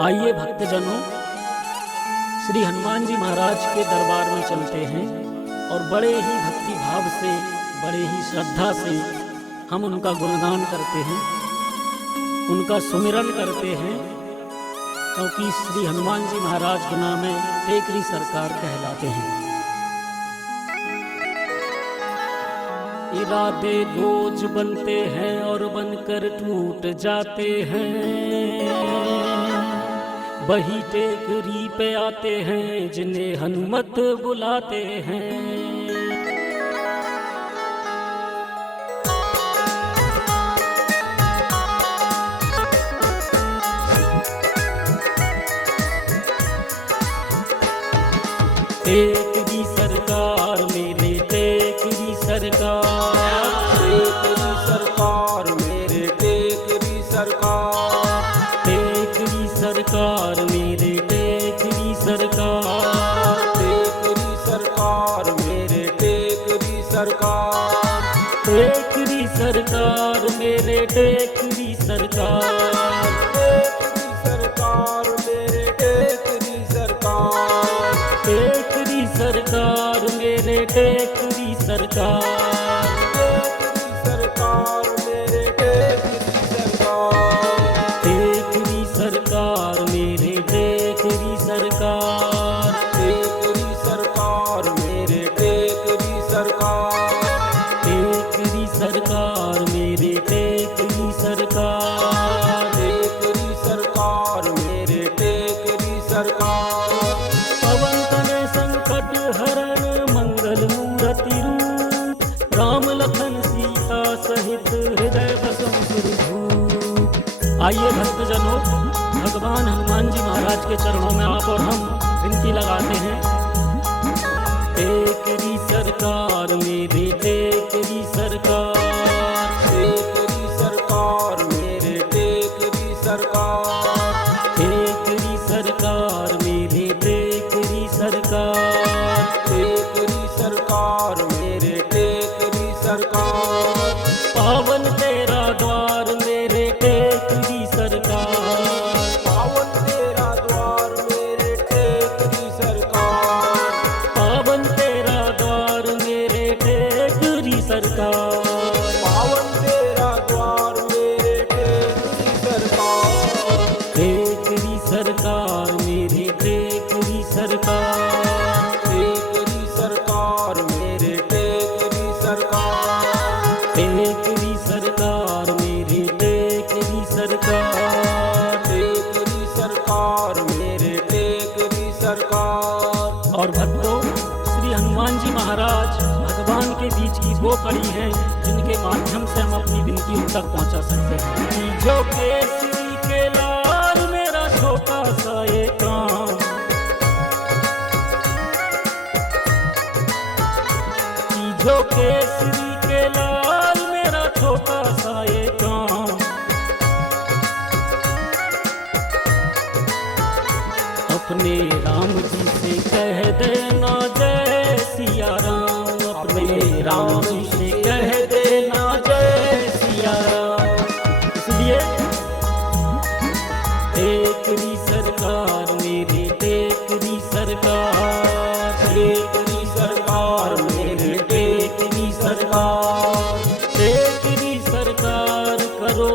आइए भक्तजनों, श्री हनुमान जी महाराज के दरबार में चलते हैं और बड़े ही भक्ति भाव से, बड़े ही श्रद्धा से हम उनका गुणगान करते हैं, उनका सुमिरन करते हैं, क्योंकि श्री हनुमान जी महाराज गुना में टेकरी सरकार कहलाते हैं। इरादे रोज बनते हैं और बनकर टूट जाते हैं, वही टेकरी पे आते हैं जिन्हें हनुमत बुलाते हैं। टेकरी सरकार मेरे टेकरी सरकार, टेकरी सरकार मेरे टेकरी सरकार, टेकरी सरकार मेरे टेकरी सरकार, टेकरी सरकार मेरे टेकरी सरकार, टेकरी सरकार मेरे टेकरी सरकार, टेकरी सरकार मेरे टेकरी सरकार, टेकरी सरकार मेरे टेकरी सरकार, टेकरी सरकार मेरे टेकरी सरकार, टेकरी सरकार मेरे टेकरी सरकार, टेकरी सरकार मेरे टेकरी सरकार, टेकरी सरकार मेरे टेकरी सरकार, टेकरी सरकार मेरे टेकरी सरकार, पवन तनय संकट हरण मंगल मूर्ति रूप, राम लखन सीता सहित हृदय बसम सुरभूप। आइए भक्तजनों, भगवान हनुमान जी महाराज के चरणों में आप और हम विनती लगाते हैं। टेकरी सरकार मेरे टेकरी सरकार, टेकरी सरकार मेरे टेकरी सरकार, टेकरी सरकार मेरे टेकरी सरकार, टेकरी सरकार मेरे टेकरी सरकार, पावन तेरा द्वार मेरे टेकरी सरकार, पावन तेरा द्वार मेरे टेकरी सरकार, पावन तेरा द्वार मेरे टेकरी सरकार, पावन तेरा द्वार मेरे टेकरी सरकार, टेकरी सरकार मेरे टेकरी सरकार, टेकरी सरकार मेरे टेकरी सरकार, टेकरी सरकार मेरे टेकरी सरकार। टेकरी सरकार मेरे टेकरी सरकार। और भक्तों, श्री हनुमान जी महाराज भगवान के बीच की वो कड़ी है जिनके माध्यम से हम अपनी विनती उन तक पहुंचा सकते हैं। जो केसरी के लाल मेरा छोटा सा ये काम, जो केसरी के लाल मेरा छोटा सा ये काम, अपने राम जी से कह देना जय सिया राम, अपने राम जी से कह देना जय सिया राम। इसलिए टेकरी सरकार मेरे टेकरी सरकार, टेकरी सरकार मेरे टेकरी सरकार, टेकरी सरकार करो